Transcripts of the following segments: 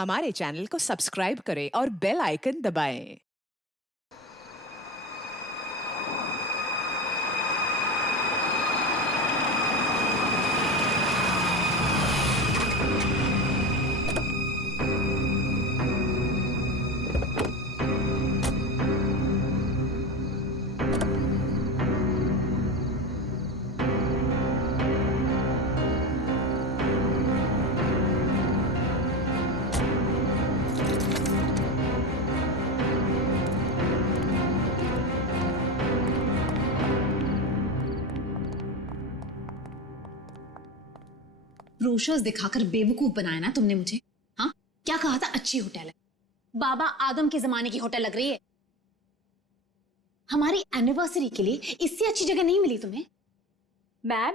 हमारे चैनल को सब्सक्राइब करें और बेल आइकन दबाएं। ब्रोशर्स दिखाकर बेवकूफ बनाया ना तुमने मुझे। हाँ, क्या कहा था? अच्छी होटल है, बाबा आदम के जमाने की होटल लग रही है। हमारी एनिवर्सरी के लिए इससे अच्छी जगह नहीं मिली तुम्हें? मैम,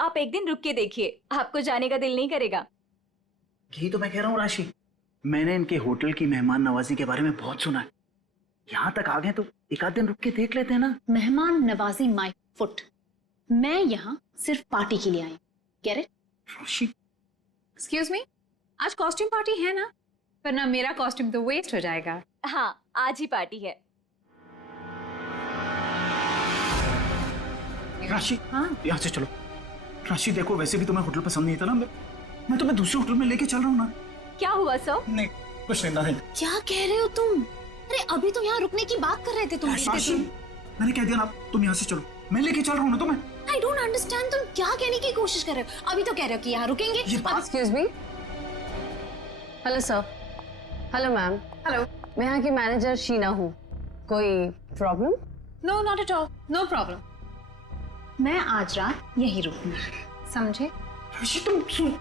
आप एक दिन रुक के देखिए, आपको जाने का दिल नहीं करेगा। यही तो मैं कह रहा हूँ राशि, मैंने इनके होटल की मेहमान नवाजी के बारे में बहुत सुना है। यहाँ तक आ गए तो एक आध दिन रुक के देख लेते हैं ना। मेहमान नवाजी माय फुट। मैं यहाँ सिर्फ पार्टी के लिए आई। Get it? Rashi, excuse me, आज कॉस्ट्यूम पार्टी है ना? वरना मेरा कॉस्ट्यूम तो वेस्ट हो जाएगा। हाँ, आज ही पार्टी है। राशि, हाँ? यहाँ से चलो। राशि देखो, वैसे भी तुम्हें होटल पसंद नहीं था ना, मैं तुम्हें दूसरे होटल में लेके चल रहा हूँ ना। क्या हुआ सर? नहीं, कुछ नहीं। क्या कह रहे हो तुम? अरे अभी तो यहाँ रुकने की बात कर रहे थे तुम। राशि, मैंने कह दिया ना, तुम यहाँ से चलो, मैं लेके चल रहा हूँ ना तुम्हें। आई डोंट अंडरस्टैंड, तुम क्या कहने की कोशिश कर रहे हो? अभी तो कह रहे हो कि यहाँ रुकेंगे। Excuse me. Hello sir. Hello ma'am. Hello. मैं यहाँ की मैनेजर शीना हूँ। कोई problem? No, not at all, no problem. मैं आज रात यहीं रुकूंगी, समझे? राशि तुम सुन।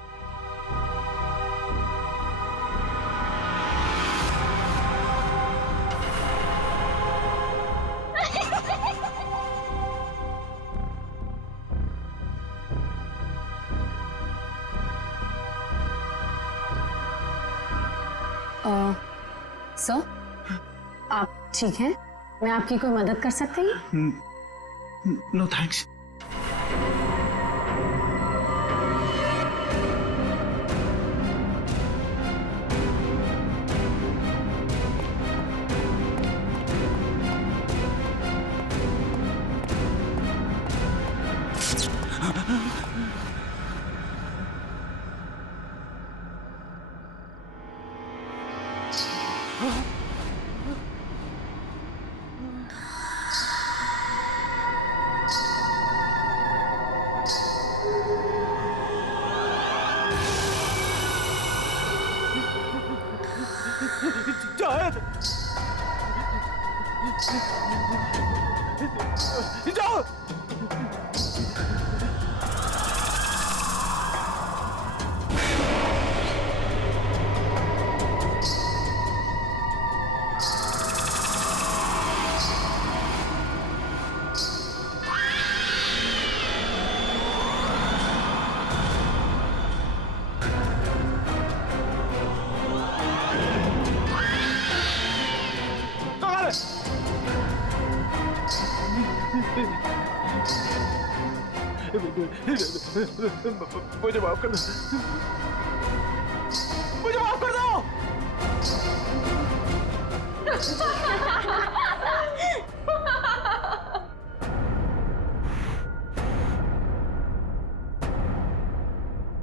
सर, आप ठीक हैं? मैं आपकी कोई मदद कर सकती हूँ? No thanks. जाओ। मुझे माफ कर दो, मुझे माफ कर दो।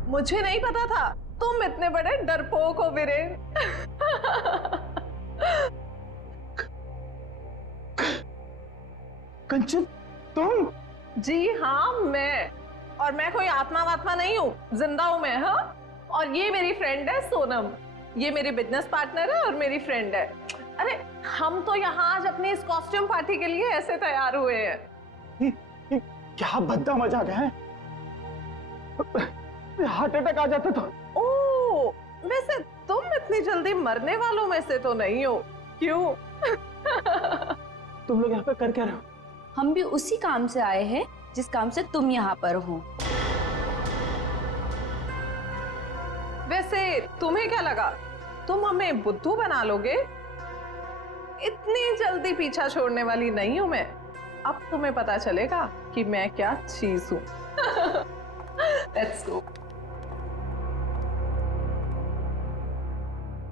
मुझे नहीं पता था तुम इतने बड़े डरपोक हो वीरेन। कंचन, तुम? जी हाँ, और मैं कोई आत्मा वात्मा नहीं हूँ, जिंदा हूँ मैं। हाँ, और ये मेरी फ्रेंड है सोनम, ये मेरी बिजनेस पार्टनर है और मेरी फ्रेंड है। अरे हम तो यहाँ आज अपनी इस कॉस्ट्यूम पार्टी के लिए ऐसे तैयार हुए हैं। क्या भद्दा मजाक है, हार्ट अटैक आ जाता था। ओह, वैसे तुम इतनी जल्दी मरने वालों में से तो नहीं हो, क्यों? तुम लोग यहाँ पे कर क्या रहे हो? हम भी उसी काम से आए हैं जिस काम से तुम यहाँ पर हो। वैसे तुम्हें क्या लगा तुम हमें बुद्धू बना लोगे? इतनी जल्दी पीछा छोड़ने वाली नहीं हूं मैं। अब तुम्हें पता चलेगा कि मैं क्या चीज हूं। Let's go.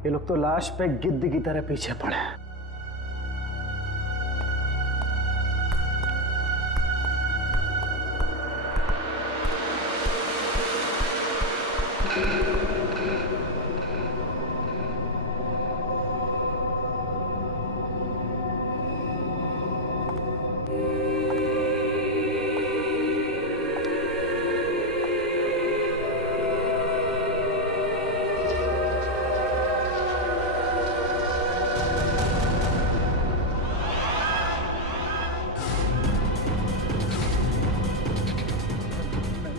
ये लोग तो लाश पे गिद्ध की तरह पीछे पड़े हैं।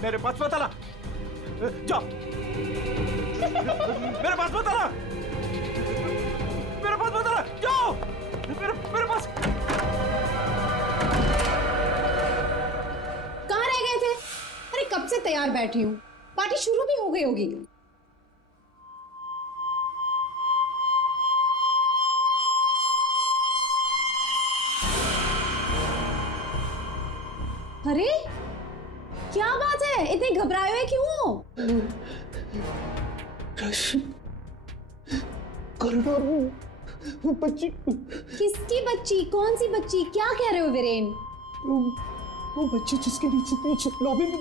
मेरे पास मत आना, जाओ। मेरे पास मत आना, मेरे पास मत आना, जाओ। मेरे पास। कहाँ रह गए थे? अरे कब से तैयार बैठी हूँ, पार्टी शुरू भी हो गई होगी। अरे क्या बात है, इतने घबराए हुए क्यों हो? कॉरिडोर में वो बच्ची। किसकी बच्ची? कौन सी बच्ची? क्या कह रहे हो वीरेन? वो बच्ची जिसके नीचे लॉबी में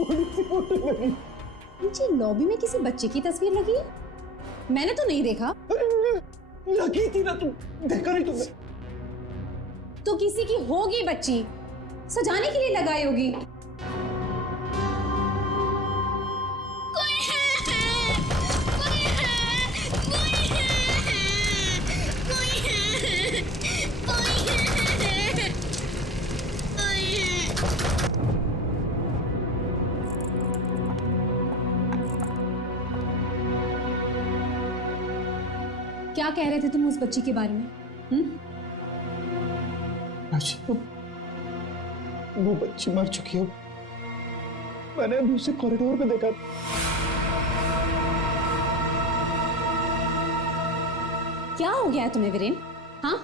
बड़ी सी फोटो लगी। नीचे लॉबी में किसी बच्चे की तस्वीर लगी है? मैंने तो नहीं देखा। लगी थी ना, तुम देखा नहीं तुमने? तो किसी की होगी बच्ची, सजाने के लिए लगाई होगी। क्या कह रहे थे तुम उस बच्ची के बारे में? वो बच्ची मर चुकी है। मैंने अभी उसे कॉरिडोर में देखा। क्या हो गया है तुम्हें वीरेन? हाँ,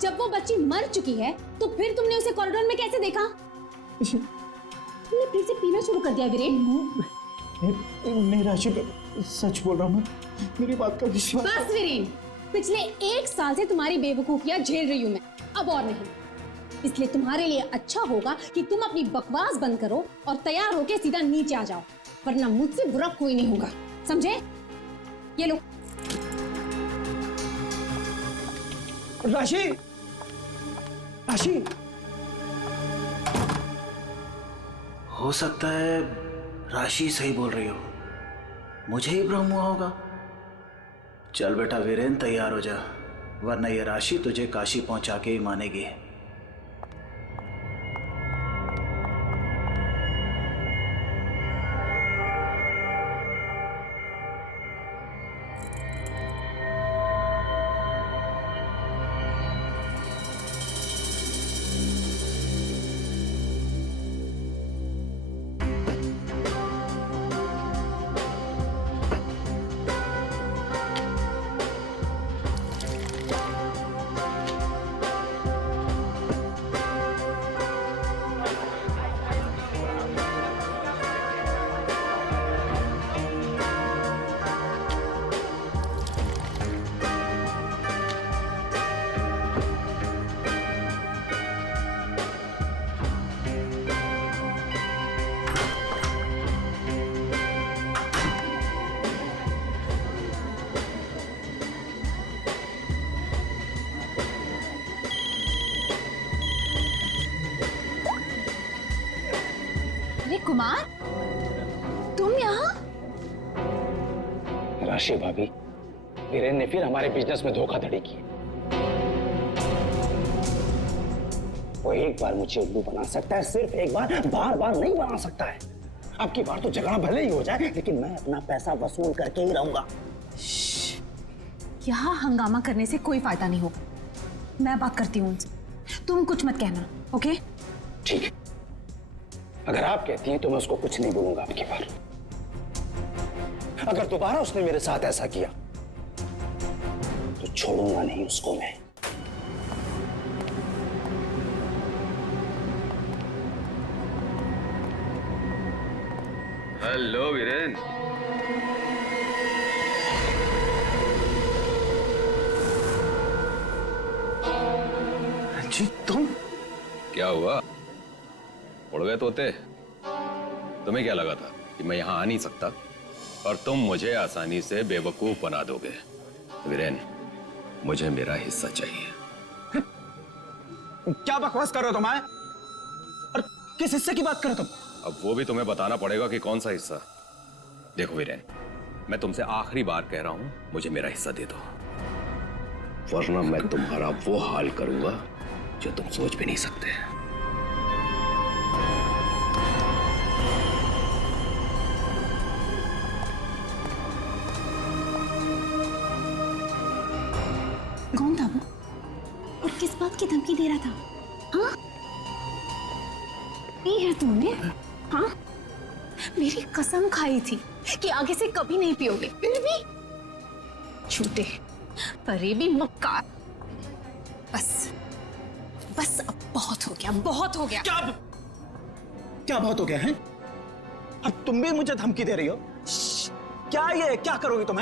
जब वो बच्ची मर चुकी है तो फिर तुमने उसे कॉरिडोर में कैसे देखा? तुमने फिर से पीना शुरू कर दिया वीरेन? नहीं राशि, सच बोल रहा हूँ मैं, मेरी बात का विश्वास। बस वीरेन, पिछले 1 साल से तुम्हारी बेवकूफियां झेल रही हूं मैं, अब और नहीं। इसलिए तुम्हारे लिए अच्छा होगा कि तुम अपनी बकवास बंद करो और तैयार होके सीधा नीचे आ जाओ, वरना मुझसे बुरा कोई नहीं होगा, समझे? ये लो। राशि, राशि, हो सकता है राशि सही बोल रही हो, मुझे ही भ्रम हुआ होगा। चल बेटा वीरेन, तैयार हो जा, वरना ये राशि तुझे काशी पहुंचा के ही मानेगी। कुमार, तुम यहाँ? राशि भाभी, वीरेन ने फिर हमारे बिजनेस में धोखाधड़ी की। वो एक बार मुझे उल्लू बना सकता है, सिर्फ एक बार, बार बार नहीं बना सकता है। अब की बार तो झगड़ा भले ही हो जाए, लेकिन मैं अपना पैसा वसूल करके ही रहूंगा। यहाँ हंगामा करने से कोई फायदा नहीं होगा, मैं बात करती हूँ उनसे, तुम कुछ मत कहना, ओके? ठीक है, अगर आप कहती हैं तो मैं उसको कुछ नहीं बोलूंगा आपकी बार। अगर दोबारा उसने मेरे साथ ऐसा किया तो छोड़ूंगा नहीं उसको मैं। हेलो वीरेन। जी तुम? क्या हुआ? उड़ गए तोते? तुम्हें क्या लगा था कि मैं यहां आ नहीं सकता और तुम मुझे आसानी से बेवकूफ बना दोगे? वीरेन, मुझे मेरा हिस्सा चाहिए। क्या बकवास कर रहे हो तुम? और किस हिस्से की बात कर रहे हो तुम? अब वो भी तुम्हें बताना पड़ेगा कि कौन सा हिस्सा। देखो वीरेन, मैं तुमसे आखिरी बार कह रहा हूं, मुझे मेरा हिस्सा दे दो, वरना मैं तुम्हारा वो हाल करूंगा जो तुम सोच भी नहीं सकते। कौन था वो और किस बात की धमकी दे रहा था? हाँ, ये है तुमने? हाँ, मेरी कसम खाई थी कि आगे से कभी नहीं पियोगे, फिर भी झूठे फरेबी मक्कार। बस बस अब बहुत हो गया, बहुत हो गया। क्या बहुत हो गया है? अब तुम भी मुझे धमकी दे रही हो? क्या ये क्या करोगी तुम?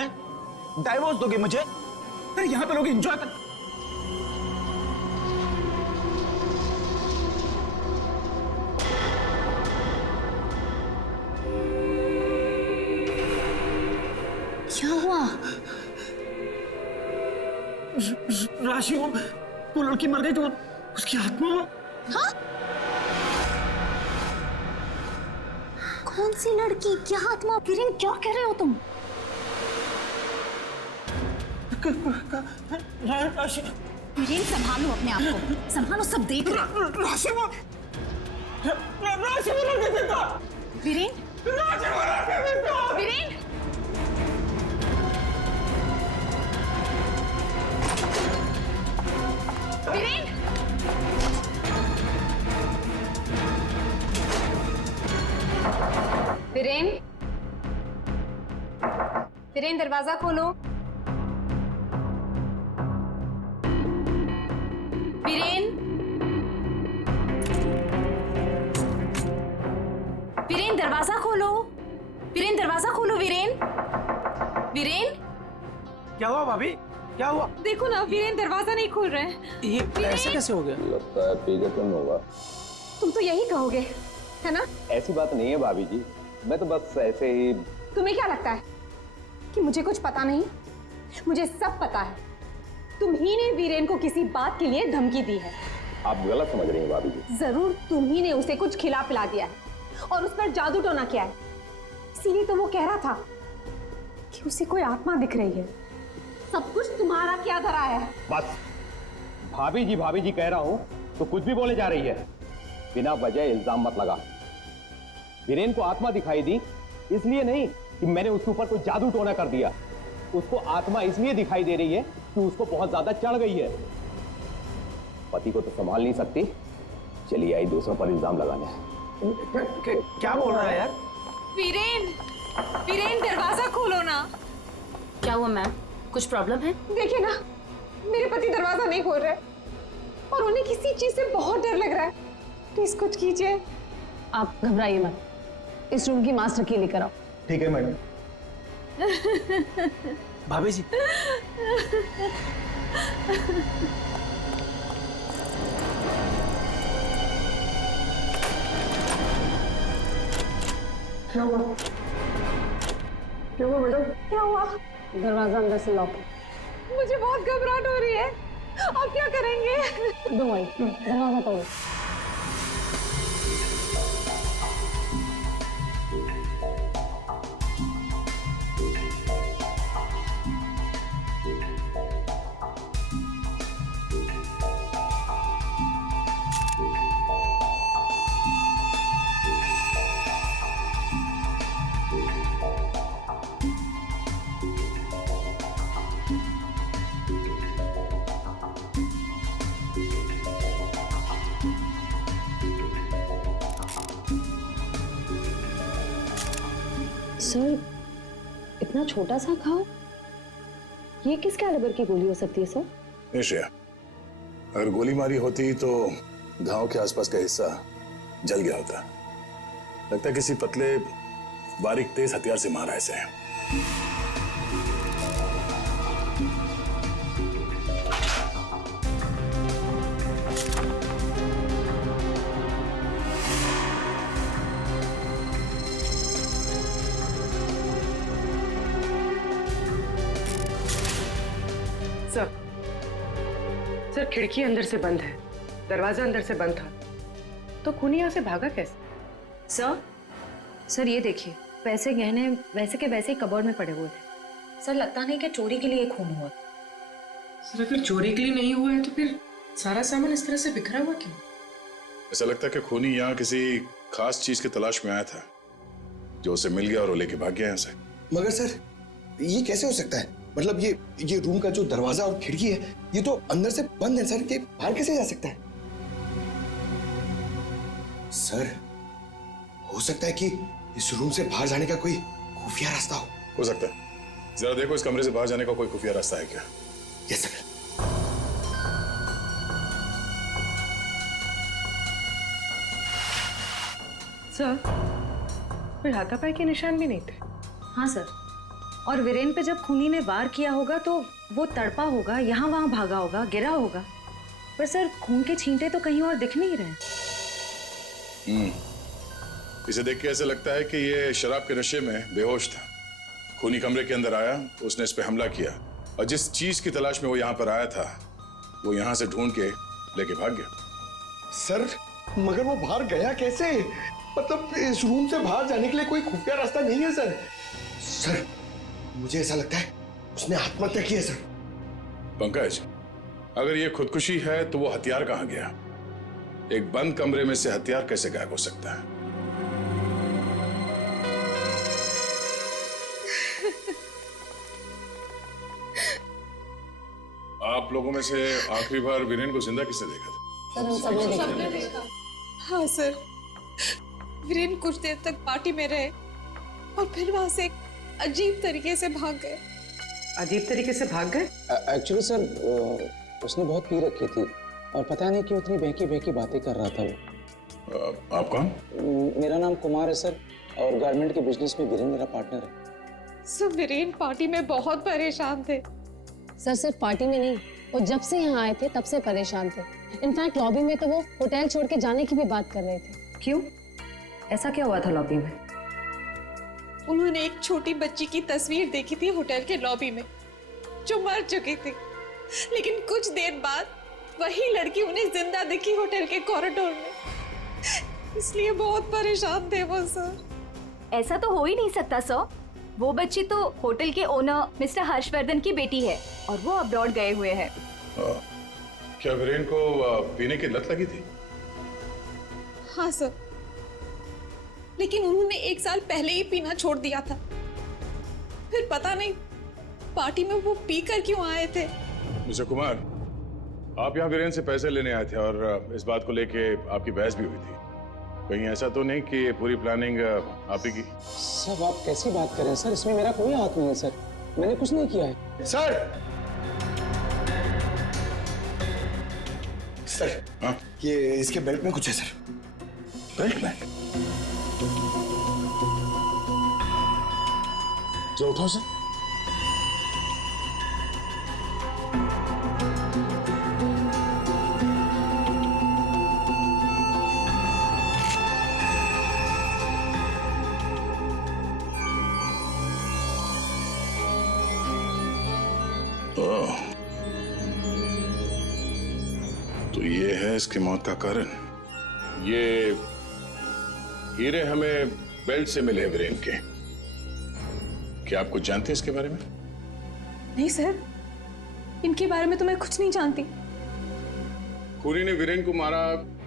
डाइवोर्स दोगी मुझे? अरे यहाँ पे लोग एंजॉय कर। क्या हुआ? राशि, वो लड़की मर गई तो उसकी आत्मा। हाँ? कौन सी लड़की? क्या आत्मा? वीरेन, क्या कह रहे हो तुम? राशि, वीरेन, संभालो अपने आप को, संभालो, सब देख रहे हैं। राशि वो लड़की देता। वीरेन, राशि वो लड़की देता। वीरेन, वीरेन, वीरेन, वीरेन, दरवाजा खोलो। वीरेन, वीरेन, दरवाजा खोलो। वीरेन, दरवाजा खोलो। वीरेन, वीरेन, क्या हुआ भाभी? क्या हुआ? देखो ना, वीरेन दरवाजा नहीं खोल रहे हैं। ये ऐसे कैसे हो गया? लगता है पी के तुम होगा। तुम तो यही कहोगे, है ना? ऐसी बात नहीं है भाभी जी, मैं तो बस ऐसे ही। तुम्हें क्या लगता है कि मुझे कुछ पता नहीं? मुझे सब पता है। तुम ही ने वीरेन को किसी बात के लिए धमकी दी है। आप गलत समझ रही हैं भाभी जी। जरूर तुम ही ने उसे कुछ खिला पिला दिया है और उस पर जादू टोना किया है। इसीलिए तो वो कह रहा था कि उसे कोई आत्मा दिख रही है। सब कुछ तुम्हारा क्या धरा है? बस भाभी जी कह रहा हूं तो कुछ भी बोले जा रही है। बिना वजह इल्जाम मत लगा। वीरेन को आत्मा दिखाई दी इसलिए नहीं कि मैंने उसके ऊपर कोई जादू टोना कर दिया। उसको आत्मा इसलिए दिखाई दे रही है कि उसको बहुत ज्यादा चढ़ गई है। पति को तो संभाल नहीं सकती, चलिए आई दूसरों पर इल्जाम लगाने। क्या बोल रहा है यार? वीरेन, वीरेन, दरवाजा खोलो ना। क्या हुआ मैम? कुछ प्रॉब्लम है? देखिए ना, मेरे पति दरवाजा नहीं खोल रहे और उन्हें किसी चीज से बहुत डर लग रहा है। प्लीज कुछ कीजिए। आप घबराइए मत, इस रूम की मास्टर की लेकर आओ। ठीक है मैडम। भाभी जी, क्या हुआ? क्या हुआ मैडम? क्या हुआ? दरवाजा अंदर से लॉक है। मुझे बहुत घबराहट हो रही है। अब क्या करेंगे? डोंट वरी, दरवाजा तोड़ो। सर, इतना छोटा सा घाव, ये किस कैलिबर की गोली हो सकती है सर? निश्चय, अगर गोली मारी होती तो घाव के आसपास का हिस्सा जल गया होता। लगता है किसी पतले बारीक तेज हथियार से मारा ऐसे। सर खिड़की अंदर से बंद है, दरवाजा अंदर से बंद था, तो खूनी यहाँ से भागा कैसे? सर ये देखिए, पैसे गहने वैसे के वैसे ही कबर्ड में पड़े हुए थे। सर लगता नहीं कि चोरी के लिए खून हुआ। सर अगर चोरी के लिए नहीं हुआ है तो फिर सारा सामान इस तरह से बिखरा हुआ क्यों? ऐसा लगता है कि खूनी यहाँ किसी खास चीज की तलाश में आया था, जो उसे मिल गया और वो लेके भाग गया यहाँ से। मगर सर ये कैसे हो सकता है? मतलब ये रूम का जो दरवाजा और खिड़की है ये तो अंदर से बंद है सर, ये बाहर कैसे जा सकता है? सर हो सकता है कि इस रूम से बाहर जाने का कोई खुफिया रास्ता हो सकता है। जरा देखो इस कमरे से बाहर जाने का कोई खुफिया रास्ता है क्या? Yes sir. सर कोई हाथापाई के निशान भी नहीं थे। हाँ सर, और वीरेन पे जब खूनी ने वार किया होगा तो वो तड़पा होगा, यहाँ वहां भागा होगा, गिरा होगा, पर सर खून के छींटे तो कहीं और दिख नहीं रहे। इसे देख के ऐसा लगता है कि ये शराब के नशे में बेहोश था। खूनी कमरे के अंदर आया, उसने इस पे हमला किया और जिस चीज की तलाश में वो यहाँ पर आया था वो यहाँ से ढूंढ के लेके भाग गया। सर मगर वो बाहर गया कैसे? मतलब इस रूम से बाहर जाने के लिए कोई खुफिया रास्ता नहीं है सर। सर मुझे ऐसा लगता है उसने आत्महत्या की है सर। पंकज, अगर ये खुदकुशी है तो वो हथियार कहाँ गया? एक बंद कमरे में से हथियार कैसे गायब हो सकता है? आप लोगों में से आखिरी बार वीरेन को जिंदा किसने देखा था? सर हम सबने देखा। हाँ सर, वीरेन कुछ देर तक पार्टी में रहे और फिर वहां से एक अजीब तरीके से भाग गए। अजीब तरीके से भाग गए? एक्चुअली सर उसने बहुत पी रखी थी और पता नहीं क्यों इतनी बहकी बहकी बातें कर रहा था वो। आप कौन? मेरा नाम कुमार है सर और गारमेंट के बिजनेस में वीरेन मेरा पार्टनर है। सर वीरेन पार्टी में बहुत परेशान थे। सर सिर्फ पार्टी में नहीं, वो जब से यहाँ आए थे तब से परेशान थे। इनफैक्ट लॉबी में तो वो होटल छोड़ के जाने की भी बात कर रहे थे। क्यों? ऐसा क्या हुआ था लॉबी में? उन्होंने एक छोटी बच्ची की तस्वीर देखी थी होटल के लॉबी में जो मर चुकी थी, लेकिन कुछ देर बाद वही लड़की उन्हें जिंदा दिखी होटल के कॉरिडोर में। इसलिए बहुत परेशान थे वो सर। ऐसा तो हो ही नहीं सकता सर, वो बच्ची तो होटल के ओनर मिस्टर हर्षवर्धन की बेटी है और वो अब्रॉड गए हुए हैं। क्या वीरेन को पीने की लत लगी थी? हाँ सर, लेकिन उन्होंने 1 साल पहले ही पीना छोड़ दिया था। फिर पता नहीं पार्टी में वो पीकर क्यों आए थे। मिस्टर कुमार, आप यहाँ वीरेन से पैसे लेने आए थे और इस बात को लेके आपकी बहस भी हुई थी। कहीं ऐसा तो नहीं कि ये पूरी प्लानिंग आप ही की? सब आप कैसी बात कर रहे हैं सर? इसमें मेरा कोई हाथ नहीं है सर, मैंने कुछ नहीं किया है। सर सर हाँ? ये इसके बेल्ट में कुछ है सर। बेल्ट में? जो उठाओ सर। तो ये है इसकी मौत का कारण। ये हीरे हमें बेल्ट से मिले वीरेन के। क्या आप कुछ जानते हैं इसके बारे में? नहीं सर, इनके बारे में तो मैं कुछ नहीं जानती। खूनी ने वीरेन को मारा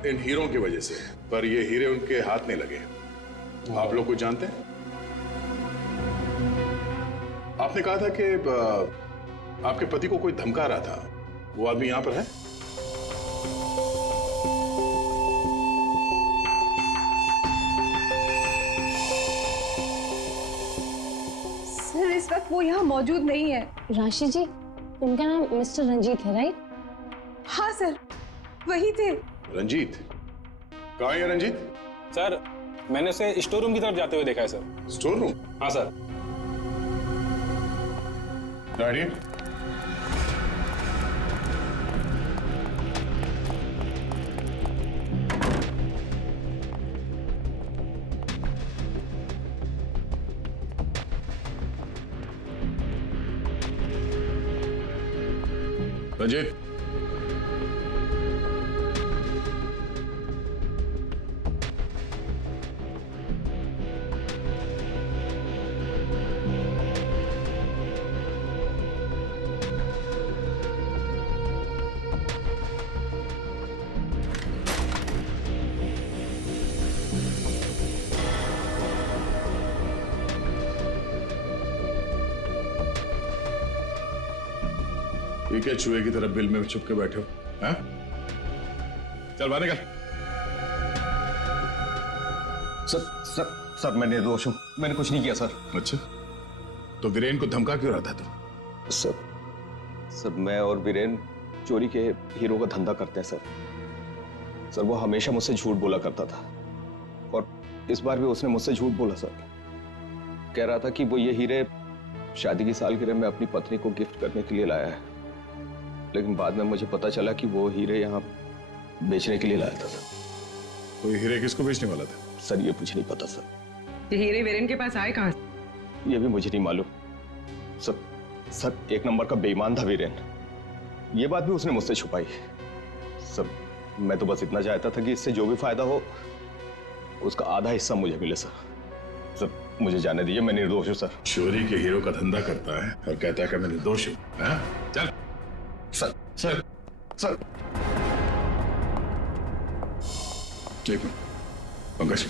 इन हीरों की वजह से, पर ये हीरे उनके हाथ नहीं लगे। आप लोग कुछ जानते हैं? आपने कहा था कि आपके पति को कोई धमका रहा था, वो आदमी यहां पर है? सर इस वक्त वो यहाँ मौजूद नहीं है। राशि जी, उनका नाम मिस्टर रंजीत है राइट? हाँ सर, वही थे। रंजीत? कहाँ है रंजीत? सर मैंने उसे स्टोर रूम की तरफ जाते हुए देखा है सर। Store room? हाँ सर। गाड़ी? रंजीत, ठीक है, चूहे की तरफ बिल में छुप के बैठे हो, हैं? चल बाहर निकल। सर मैं निर्दोष हूं, मैंने कुछ नहीं किया सर। अच्छा, तो वीरेन को धमका क्यों रहा था तू? सर मैं और वीरेन चोरी के हीरो का धंधा करते हैं सर। वो हमेशा मुझसे झूठ बोला करता था और इस बार भी उसने मुझसे झूठ बोला सर। कह रहा था कि वो ये हीरे शादी की सालगिरह में अपनी पत्नी को गिफ्ट करने के लिए लाया है, लेकिन बाद में मुझे पता चला कि वो हीरे यहाँ बेचने के लिए लाया था। तो ये हीरे किसको बेचने वाला था? सर ये मुझे नहीं पता सर। ये हीरे वीरेन के पास आए कहाँ से? ये भी मुझे नहीं मालूम सर। एक नंबर का बेईमान था वीरेन, ये बात भी उसने मुझसे छुपाई। सर मैं तो बस इतना चाहता था कि इससे जो भी फायदा हो उसका आधा हिस्सा मुझे मिले सर मुझे जाने दीजिए, मैं निर्दोष हूँ सर। चोरी के हीरो का धंधा करता है और कहता है कि मैं निर्दोष हूँ। चल सर। एक मिनट पंकज,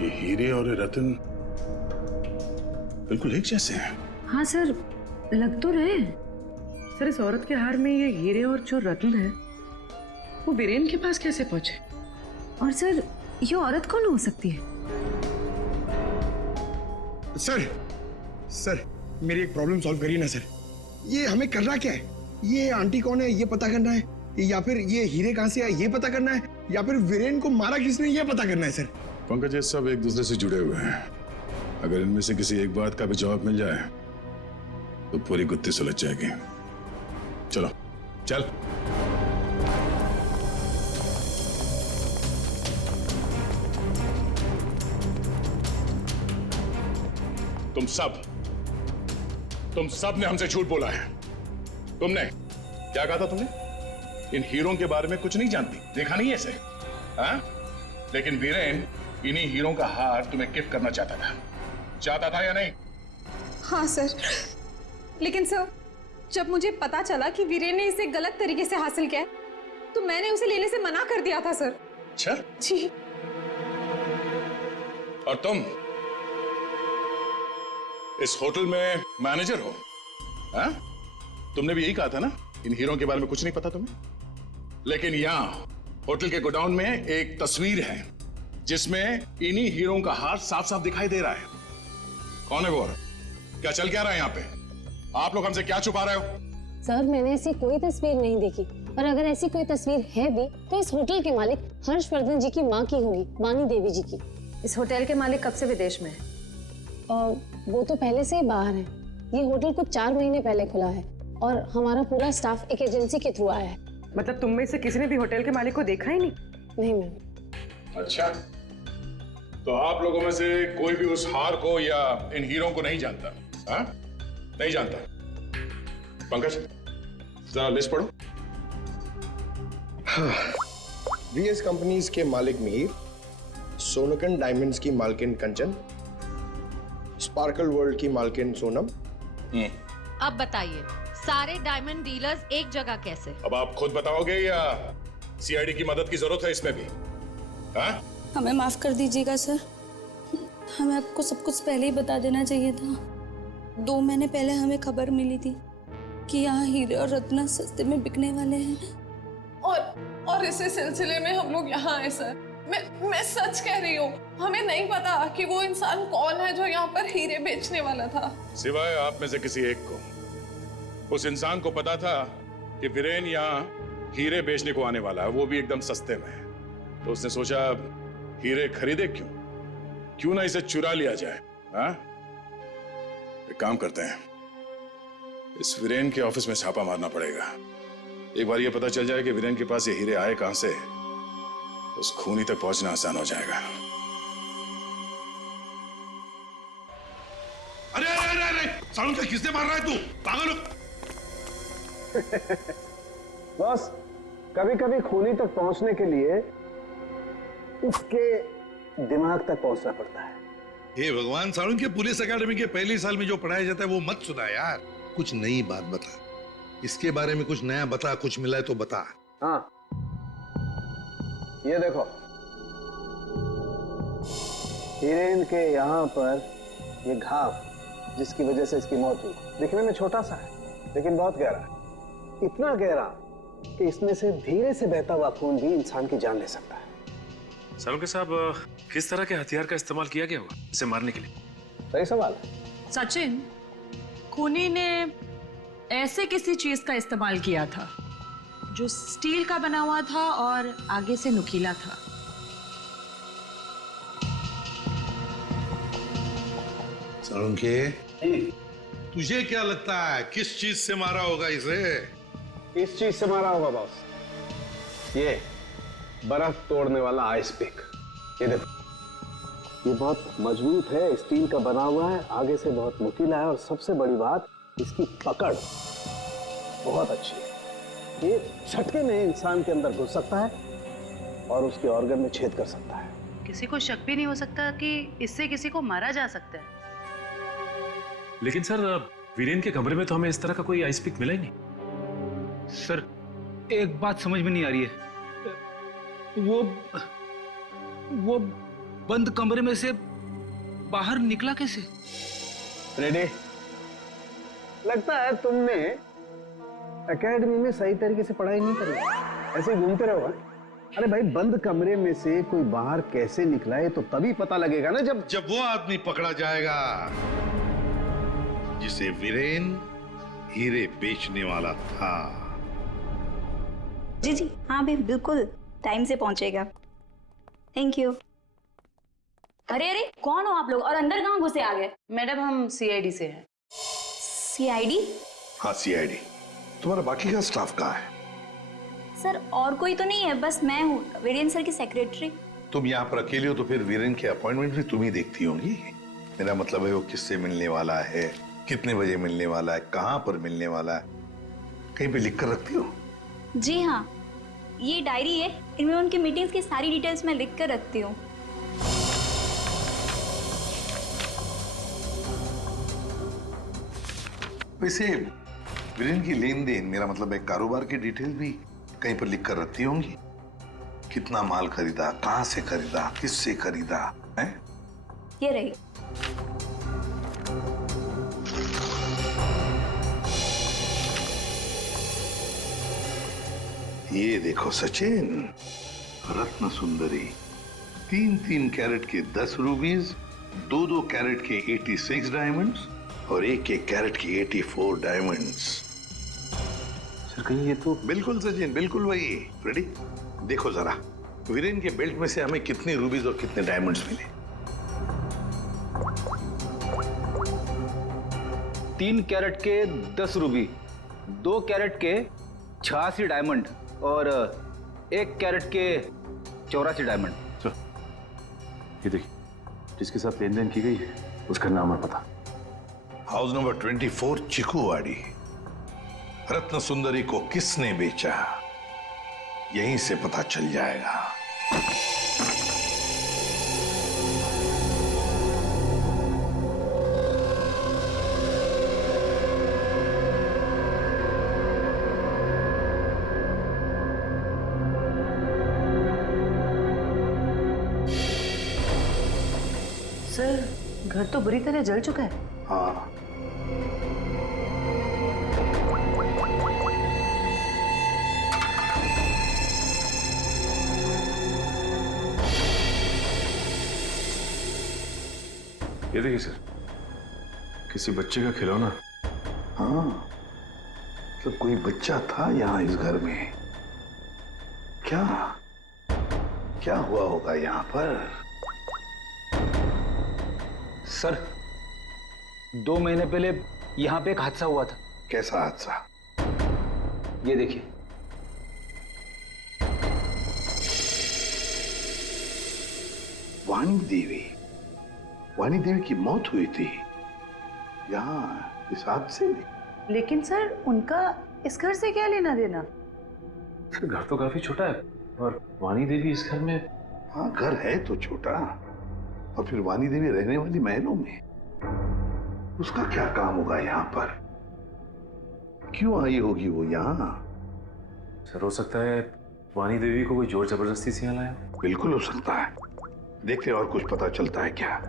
ये हीरे और ये रतन बिल्कुल एक जैसे हैं। हाँ सर, लग तो रहे। सर इस औरत के हार में ये हीरे और जो रत्न है वो वीरेन के पास कैसे पहुंचे? और सर ये औरत कौन हो सकती है? सर मेरी एक प्रॉब्लम सॉल्व करिए ना सर। ये हमें करना क्या है? ये आंटी कौन है ये पता करना है, या फिर ये हीरे कहां से आए ये पता करना है, या फिर वीरेन को मारा किसने ये पता करना है सर। पंकज, ये सब एक दूसरे से जुड़े हुए हैं। अगर इनमें से किसी एक बात का भी जवाब मिल जाए तो पूरी गुत्थी सुलझ जाएगी। चलो चल। तुम सब ने हमसे झूठ बोला है। तुमने क्या कहा था? तुमने इन हीरों के बारे में कुछ नहीं जानती, देखा नहीं ऐसे, हाँ? लेकिन वीरेन इन्हीं हीरों का हार तुम्हें गिफ्ट करना चाहता था या नहीं? हाँ सर, लेकिन सर जब मुझे पता चला कि वीरेन ने इसे गलत तरीके से हासिल किया तो मैंने उसे लेने से मना कर दिया था सर। अच्छा जी। और तुम इस होटल में मैनेजर हो, हाँ? तुमने भी यही कहा था ना इन हीरों के बारे में कुछ नहीं पता तुम्हें। लेकिन यहां होटल के गोडाउन में एक तस्वीर है जिसमें इन्हीं हीरों का हार साफ साफ दिखाई दे रहा है। कौन है वो? क्या चल क्या रहा है यहाँ पे? आप लोग हमसे क्या छुपा रहे हो? सर मैंने ऐसी कोई तस्वीर नहीं देखी, और अगर ऐसी कोई तस्वीर है भी तो इस होटल के मालिक हर्षवर्धन जी की माँ की होगी, वानी देवी जी की। इस होटल के मालिक कब से विदेश में है? वो तो पहले से ही बाहर है। ये होटल कुछ 4 महीने पहले खुला है और हमारा पूरा स्टाफ एक एजेंसी के थ्रू आया है। मतलब तुम में से किसी ने भी होटल के मालिक को देखा ही नहीं? नहीं मैम। अच्छा, तो आप लोगों में से कोई भी उस हार को या इन हीरों को नहीं जानता? हाँ? नहीं जानता? पंकज जरा लिस्ट पढ़ो। वीएस कंपनीज के मालिक मीर, सोनकन डायमंड्स की मालकिन कंचन, स्पार्कल वर्ल्ड की मालकिन सोनम। अब बताइए सारे डायमंड डीलर्स एक जगह कैसे? अब आप खुद बताओगे या सीआईडी की मदद की जरूरत है इसमें भी? हाँ? हमें माफ कर दीजिएगा सर, हमें आपको सब कुछ पहले ही बता देना चाहिए था। 2 महीने पहले हमें खबर मिली थी कि यहाँ हीरे और रत्न सस्ते में बिकने वाले हैं, और इसी सिलसिले में हम लोग यहाँ आए सर। मैं सच कह रही हूँ, हमें नहीं पता कि वो इंसान कौन है जो यहाँ पर हीरे बेचने वाला था। सिवाय आप में से किसी एक को उस इंसान को पता था कि वीरेन यहाँ हीरे बेचने को आने वाला है, वो भी एकदम सस्ते में। तो उसने सोचा हीरे खरीदे क्यों ना इसे चुरा लिया जाए। हाँ? एक काम करते हैं, इस वीरेन के ऑफिस में छापा मारना पड़ेगा। एक बार ये पता चल जाए कि वीरेन के पास ये हीरे आए कहां से, उस खूनी तक पहुंचना आसान हो जाएगा। अरे अरे अरे अरे, सालून का किसने मार रहा है तू? पागल हो? बॉस, कभी कभी खूनी तक पहुंचने के लिए उसके दिमाग तक पहुंचना पड़ता है। हे भगवान, सालून के पुलिस अकेडमी के पहले साल में जो पढ़ाया जाता है वो मत सुना यार। कुछ नई बात बता, इसके बारे में कुछ नया बता, कुछ मिला है तो बता। हाँ, ये देखो, हीरेन के यहाँ पर ये घाव जिसकी वजह से इसकी मौत हुई, दिखने में छोटा सा है लेकिन बहुत गहरा है। इतना गहरा कि इसमें से धीरे से बहता हुआ खून भी इंसान की जान ले सकता है। सालुंके साहब, किस तरह के हथियार का इस्तेमाल किया गया होगा इसे मारने के लिए? सही सवाल है। सचिन, खूनी ने ऐसे किसी चीज का इस्तेमाल किया था जो स्टील का बना हुआ था और आगे से नुकीला था। सालुंके, तुझे क्या लगता है किस चीज से मारा होगा इसे? इस चीज से मारा होगा बॉस, ये बर्फ तोड़ने वाला आइस पिक। ये देखो, ये बहुत मजबूत है, स्टील का बना हुआ है, आगे से बहुत नुकीला है और सबसे बड़ी बात, इसकी पकड़ बहुत अच्छी है। ये झटके में इंसान के अंदर घुस सकता है और उसके ऑर्गन में छेद कर सकता है। किसी को शक भी नहीं हो सकता कि इससे किसी को मारा जा सकता है। लेकिन सर, वीरेन के कमरे में तो हमें इस तरह का कोई आइस पिक मिला ही नहीं। सर, एक बात समझ में नहीं आ रही है, वो बंद कमरे में से बाहर निकला कैसे? रेडी? लगता है तुमने एकेडमी में सही तरीके से पढ़ाई नहीं करी, ऐसे घूमते रहो। अरे भाई, बंद कमरे में से कोई बाहर कैसे निकला है तो तभी पता लगेगा ना, जब वो आदमी पकड़ा जाएगा जिसे वीरेन हीरे बेचने वाला था। जी जी हाँ भाई, बिल्कुल टाइम से पहुंचेगा। Thank you. अरे अरे, कौन हो आप लोग और अंदर कहाँ घुसे आ गए? मैडम, हम सीआईडी से हैं। सीआईडी? हाँ, सीआईडी। तुम्हारा बाकी का स्टाफ कहाँ है? सर, और कोई तो नहीं है, बस मैं हूँ, वीरेन सर की सेक्रेटरी। तुम यहाँ पर अकेले हो तो फिर वीरेन के अपॉइंटमेंट भी तुम ही देखती होंगी। मेरा मतलब है वो किससे मिलने वाला है, कितने बजे मिलने वाला है, कहाँ पर मिलने वाला है, कहीं पे लिख कर रखती हो? जी हाँ, ये डायरी है, इनमें उनकी मीटिंग्स की सारी डिटेल्स मैं लिख कर रखती हूँ। वैसे वीरेन की लेन देन, मेरा मतलब है कारोबार की डिटेल भी कहीं पर लिख कर रखती होंगी। कितना माल खरीदा, कहाँ से खरीदा, किससे खरीदा है? ये रही। ये देखो सचिन, रत्न सुंदरी, 3-3 कैरेट के 10 रूबीज, 2-2 कैरेट के 86 डायमंड्स और 1-1 कैरेट की 84 डायमंड्स। सर, कहीं ये तो? बिल्कुल सचिन, बिल्कुल वही। रेडी? देखो जरा, वीरेन के बेल्ट में से हमें कितने रूबीज और कितने डायमंड्स मिले? 3 कैरेट के 10 रूबी, 2 कैरेट के 86 डायमंड और 1 कैरेट के 84 डायमंड। सर, ये देखिए, जिसके साथ लेन देन की गई है उसका नाम और पता। House number 24, चिकूवाड़ी। रत्न सुंदरी को किसने बेचा, यहीं से पता चल जाएगा। सर, घर तो बुरी तरह जल चुका है। हाँ, ये देखिए सर, किसी बच्चे का खिलौना। हाँ, तो कोई बच्चा था यहाँ इस घर में। क्या क्या हुआ होगा यहाँ पर? सर, 2 महीने पहले यहाँ पे एक हादसा हुआ था। कैसा हादसा? ये देखिए, वाणी देवी की मौत हुई थी यहाँ इस हादसे में। लेकिन सर उनका इस घर से क्या लेना देना? सर घर तो काफी छोटा है और वाणी देवी इस घर में। हाँ घर है तो छोटा, और फिर वाणी देवी रहने वाली महलों में, उसका क्या काम होगा यहाँ पर? क्यों आई होगी वो यहाँ? सर हो सकता है वाणी देवी को कोई जोर जबरदस्ती से यहाँ लाया। बिल्कुल हो सकता है, देखते और कुछ पता चलता है क्या।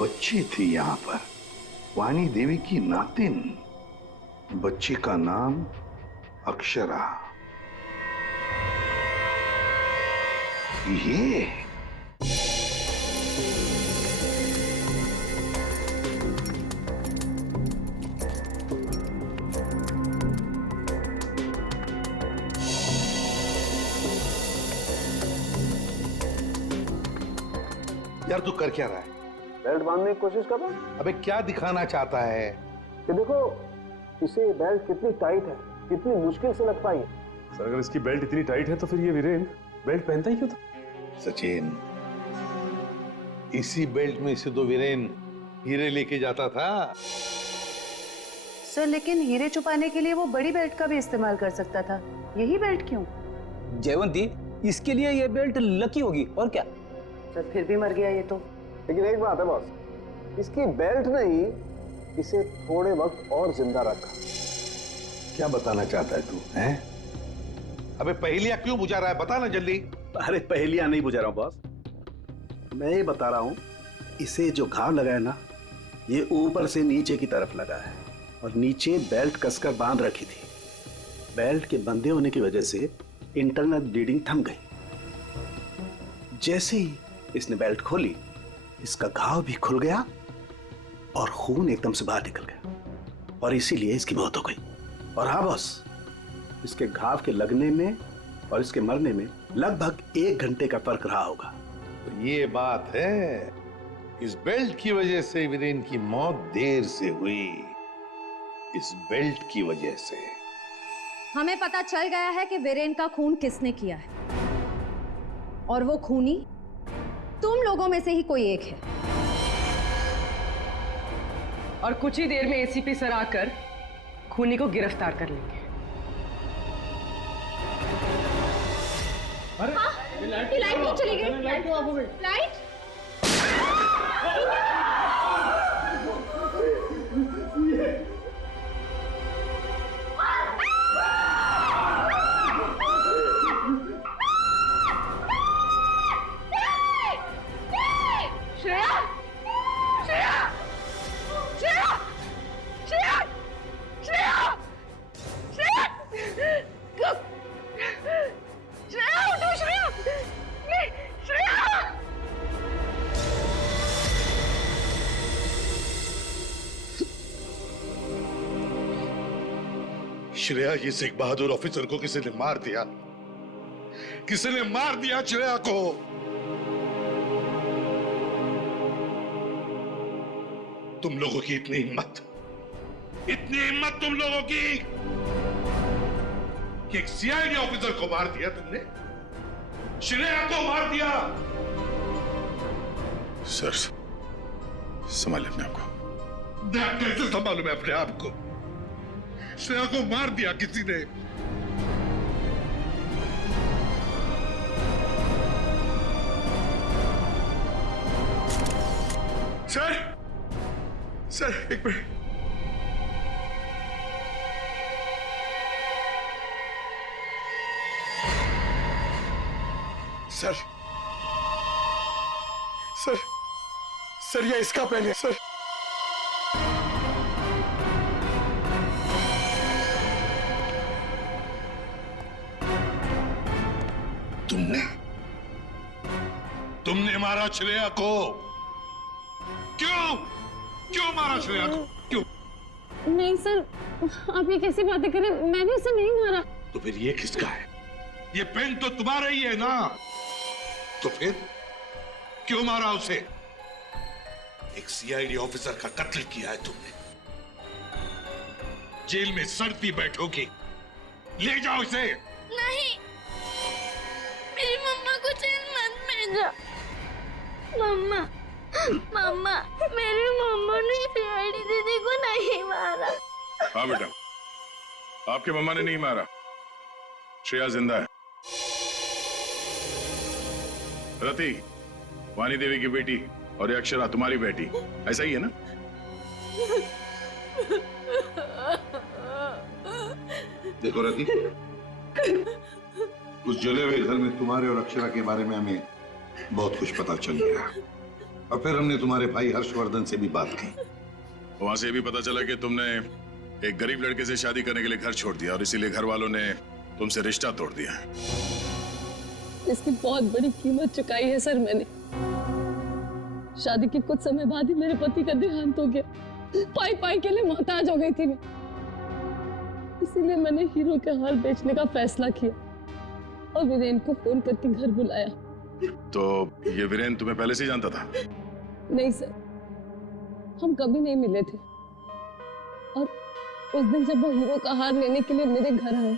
बच्ची थी यहाँ पर, वाणी देवी की नातिन। बच्ची का नाम अक्षरा। ये यार तू कर क्या रहा है? बेल्ट बांधने की कोशिश कर रहा हूं। अबे क्या दिखाना चाहता है? कि देखो इसे बेल्ट कितनी टाइट है, कितनी मुश्किल से लग पाई है। सर अगर इसकी बेल्ट इतनी टाइट है तो फिर ये वीरेन बेल्ट पहनता ही क्यों था? सचिन, इसी बेल्ट में से तो वीरेन हीरे लेके जाता था। सर लेकिन हीरे छुपाने के लिए वो बड़ी बेल्ट का भी इस्तेमाल कर सकता था, यही बेल्ट क्यों? जयवंती, इसके लिए ये बेल्ट लकी होगी और क्या। सर फिर भी मर गया ये तो। लेकिन एक बात है बॉस, इसकी बेल्ट ने ही इसे थोड़े वक्त और जिंदा रखा। क्या बताना चाहता है तू? हैं? अबे पहेलियां क्यों बुझा रहा है? बता ना जल्दी। अरे पहेलियां नहीं बुझा रहा हूं बॉस, मैं ये बता रहा हूं इसे जो घाव लगा है ना, ये ऊपर से नीचे की तरफ लगा है और नीचे बेल्ट कसकर बांध रखी थी। बेल्ट के बंधे होने की वजह से इंटरनल ब्लीडिंग थम गई। जैसे ही इसने बेल्ट खोली, इसका घाव भी खुल गया और खून एकदम से बाहर निकल गया और इसीलिए इसकी मौत हो गई। और हाँ बॉस, इसके घाव के लगने में और इसके मरने में लगभग 1 घंटे का फर्क रहा होगा। तो ये बात है, इस बेल्ट की वजह से वीरेन की मौत देर से हुई। इस बेल्ट की वजह से हमें पता चल गया है कि वीरेन का खून किसने किया है, और वो खूनी तुम लोगों में से ही कोई एक है। और कुछ ही देर में एसीपी सर आकर खूनी को गिरफ्तार कर लेंगे। अरे ये लाइट क्यों चली गई? लाइट क्यों ऑफ हो गई? लाइट श्रेया, ये सिख बहादुर ऑफिसर को किसी ने मार दिया। किसी ने मार दिया श्रेया को। तुम लोगों की इतनी हिम्मत तुम लोगों की कि एक सीआईडी ऑफिसर को मार दिया तुमने, श्रेया को मार दिया। सर संभाले अपने आप को। कैसे संभालूं मैं अपने आप को? श्रेया को मार दिया किसी ने। सर एक मिनट। सर ये इसका पेन है सर। तुमने मारा श्रेया को। क्यों मारा श्रेया को? क्यों? नहीं सर, आप ये कैसी बातें करें? मैंने उसे नहीं मारा। तो फिर ये किसका है? ये पेन तो तुम्हारा ही है ना, तो फिर क्यों मारा उसे? एक सीआईडी ऑफिसर का कत्ल किया है तुमने। जेल में सड़ती बैठोगी। ले जाओ इसे। नहीं, मेरी मम्मा को जेल मत भेजो। मम्मा, मम्मा, मेरी मम्मा ने सीआईडी दीदी को नहीं मारा। हाँ बेटा, आपके मम्मा ने नहीं मारा। श्रेया जिंदा है। रति, वानी देवी की बेटी, और ये अक्षरा तुम्हारी बेटी, ऐसा ही है ना? देखो रति, उस जले हुए घर में तुम्हारे और अक्षरा के बारे में हमें बहुत कुछ पता चल गया, और फिर हमने तुम्हारे भाई हर्षवर्धन से भी बात की। वहां से भी पता चला कि तुमने एक गरीब लड़के से शादी करने के लिए घर छोड़ दिया, और इसीलिए घर वालों ने तुमसे रिश्ता तोड़ दिया। इसकी बहुत बड़ी कीमत चुकाई है सर मैंने। शादी के कुछ समय बाद ही मेरे पति का देहांत हो गया। पाई पाई के लिए मोहताज हो गई थी मैं, इसीलिए मैंने हीरो के हार बेचने का फैसला किया और वीरेन को फोन करके घर बुलाया। तो ये वीरेन तुम्हें पहले से ही जानता था? नहीं सर, हम कभी नहीं मिले थे, और उस दिन जब वो हीरो का हार लेने के लिए मेरे घर आए,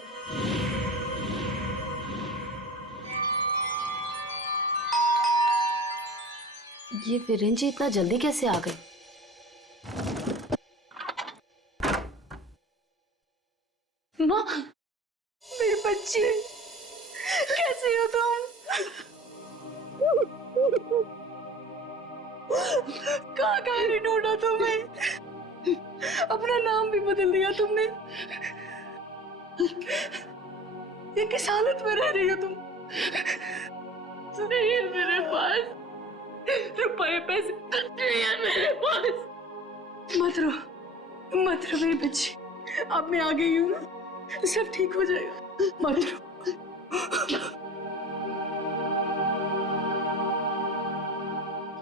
ये वीरेन जी इतना जल्दी कैसे आ गए? माँ, मेरी बच्ची, कैसी हो तुम? कहाँ कहाँ नहीं ढूंढा तुम्हें? अपना नाम भी बदल दिया तुमने। ये किस हालत में रह रही हो तुम? नहीं है मेरे पास रुपए पैसे, नहीं है मेरे पास। मत रो मेरी बच्ची, अब मैं आ गई हूँ ना, सब ठीक हो जाएगा। मत रो।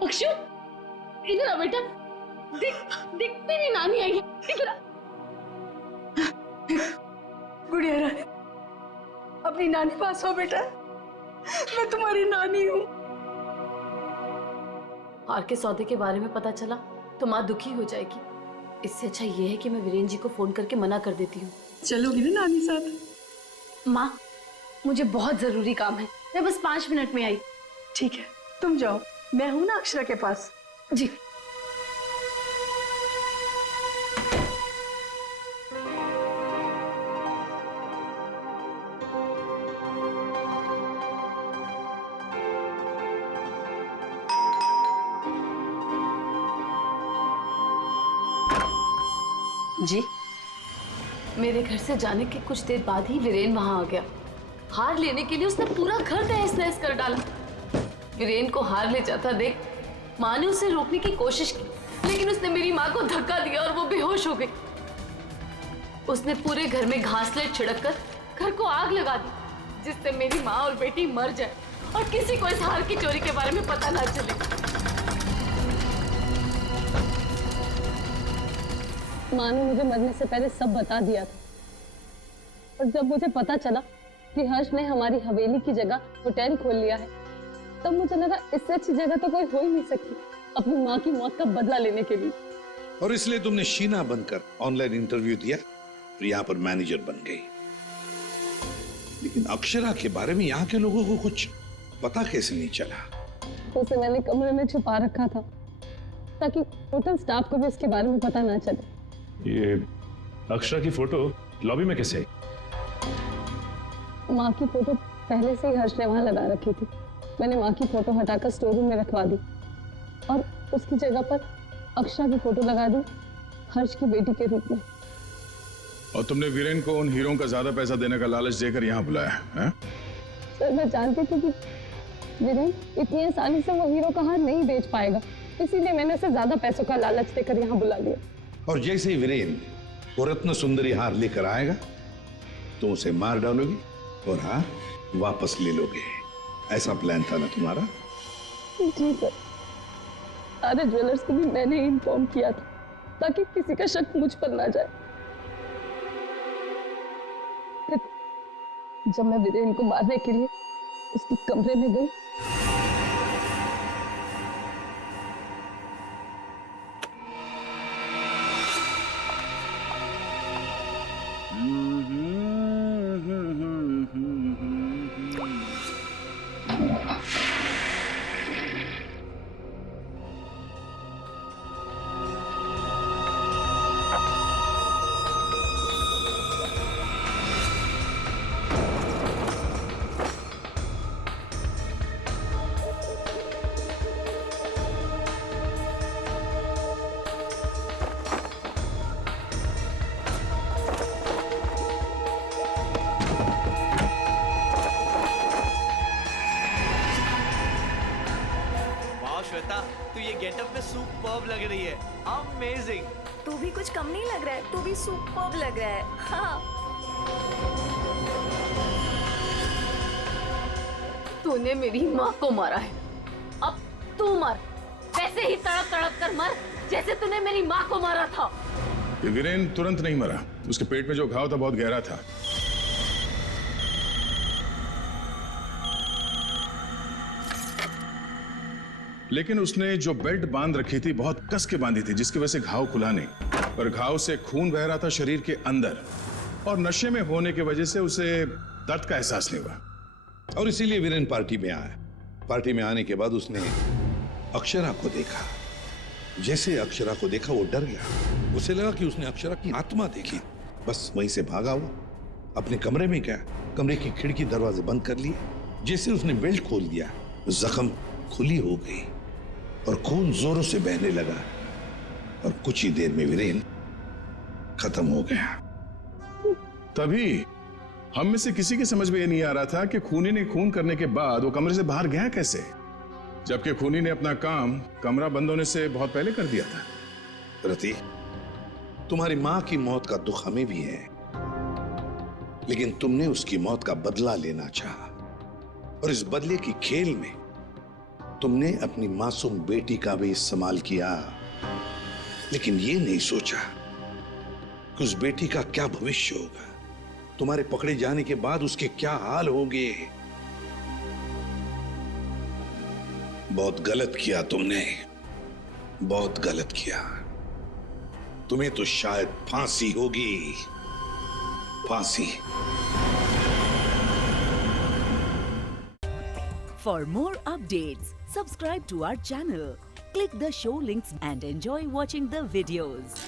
अक्षु, इधर आ बेटा। देख देख, तेरी नानी आई है, इधर आ। गुड़िया रानी, अपनी नानी पास हो बेटा, मैं तुम्हारी नानी हूँ। हार के सौदे के बारे में पता चला तो माँ दुखी हो जाएगी। इससे अच्छा ये है कि मैं वीरेन जी को फोन करके मना कर देती हूँ। चलोगी ना नानी साथ? माँ, मुझे बहुत जरूरी काम है, मैं बस 5 मिनट में आई। ठीक है, तुम जाओ, मैं हूं ना अक्षरा के पास। जी। जी, मेरे घर से जाने के कुछ देर बाद ही वीरेन वहां आ गया। हार लेने के लिए उसने पूरा घर तहस नहस कर डाला। वीरेन को हार ले जाता देख माँ ने उसे रोकने की कोशिश की, लेकिन उसने मेरी माँ को धक्का दिया और वो बेहोश हो गई। उसने पूरे घर में घासलेट छिड़ककर घर को आग लगा दी, जिससे मेरी माँ और बेटी मर जाए और किसी को इस हार की चोरी के बारे में पता ना चले। माँ ने मुझे मरने से पहले सब बता दिया था, और जब मुझे पता चला कि हर्ष ने हमारी हवेली की जगह होटल खोल लिया है, तब मुझे लगा इससे अच्छी जगह तो कोई हो ही नहीं सकती अपनी माँ की मौत का बदला लेने के लिए। और इसलिए तुमने शीना बनकर ऑनलाइन इंटरव्यू दिया और यहाँ पर मैनेजर बन गई। लेकिन अक्षरा के बारे में यहाँ के लोगों को कुछ पता कैसे नहीं चला? उसे मैंने कमरे में छुपा रखा था ताकि होटल स्टाफ को भी उसके बारे में पता ना चले। ये अक्षरा की फोटो लॉबी में कैसे आई? माँ की फोटो पहले से ही हर्ष ने वहां लगा रखी थी। मैंने माँ की फोटो हटाकर स्टोर रूम में रखवा दी और उसकी जगह पर अक्षरा की फोटो लगा दी हर्ष की बेटी के रूप में। और तुमने वीरेन को उन हीरों का ज्यादा पैसा देने का लालच देकर यहाँ बुलाया है? सर, मैं जानती थी कि वीरेन इतनी आसानी से वो हीरो का हार नहीं बेच पाएगा, इसीलिए मैंने उसे ज्यादा पैसों का लालच देकर यहाँ बुला लिया। और जैसे ही वीरेन वो रत्न सुंदरी हार लेकर आएगा तो उसे मार डालोगी और हार वापस ले लोगे। ऐसा प्लान था ना तुम्हारा? जी सर, सारे ज्वेलर्स को भी मैंने इन्फॉर्म किया था ताकि किसी का शक मुझ पर ना जाए। फिर जब मैं वीरेन को मारने के लिए उसके कमरे में गई लग रही है, अमेजिंग। तू भी कुछ कम नहीं लग रहा है, तू भी सुपर्ब लग रहा है। हाँ। तूने मेरी माँ को मारा है, अब तू मर, वैसे ही तड़प तड़प कर मर जैसे तूने मेरी माँ को मारा था। ये वीरेन तुरंत नहीं मरा, उसके पेट में जो घाव था बहुत गहरा था। लेकिन उसने जो बेल्ट बांध रखी थी बहुत कस के बांधी थी, जिसकी वजह से घाव खुला नहीं, पर घाव से खून बह रहा था शरीर के अंदर, और नशे में होने की वजह से उसे दर्द का एहसास नहीं हुआ, और इसीलिए वीरेन पार्टी में आया। पार्टी में आने के बाद उसने अक्षरा को देखा। जैसे अक्षरा को देखा वो डर गया, उसे लगा कि उसने अक्षरा की आत्मा देखी। बस वहीं से भागा हुआ अपने कमरे में गया, कमरे की खिड़की दरवाजे बंद कर लिए। जैसे उसने बेल्ट खोल दिया, जख्म खुली हो गई और खून जोरों से बहने लगा, और कुछ ही देर में वीरेन खत्म हो गया। तभी हम में से किसी की समझ में ये नहीं आ रहा था कि खूनी ने खून करने के बाद वो कमरे से बाहर गया कैसे, जबकि खूनी ने अपना काम कमरा बंद होने से बहुत पहले कर दिया था। रति, तुम्हारी मां की मौत का दुख हमें भी है, लेकिन तुमने उसकी मौत का बदला लेना चाहा, और इस बदले की खेल में तुमने अपनी मासूम बेटी का भी इस्तेमाल किया, लेकिन ये नहीं सोचा कि उस बेटी का क्या भविष्य होगा, तुम्हारे पकड़े जाने के बाद उसके क्या हाल होंगे। बहुत गलत किया तुमने, बहुत गलत किया। तुम्हें तो शायद फांसी होगी, फांसी। For more updates, subscribe to our channel, click the show links and enjoy watching the videos.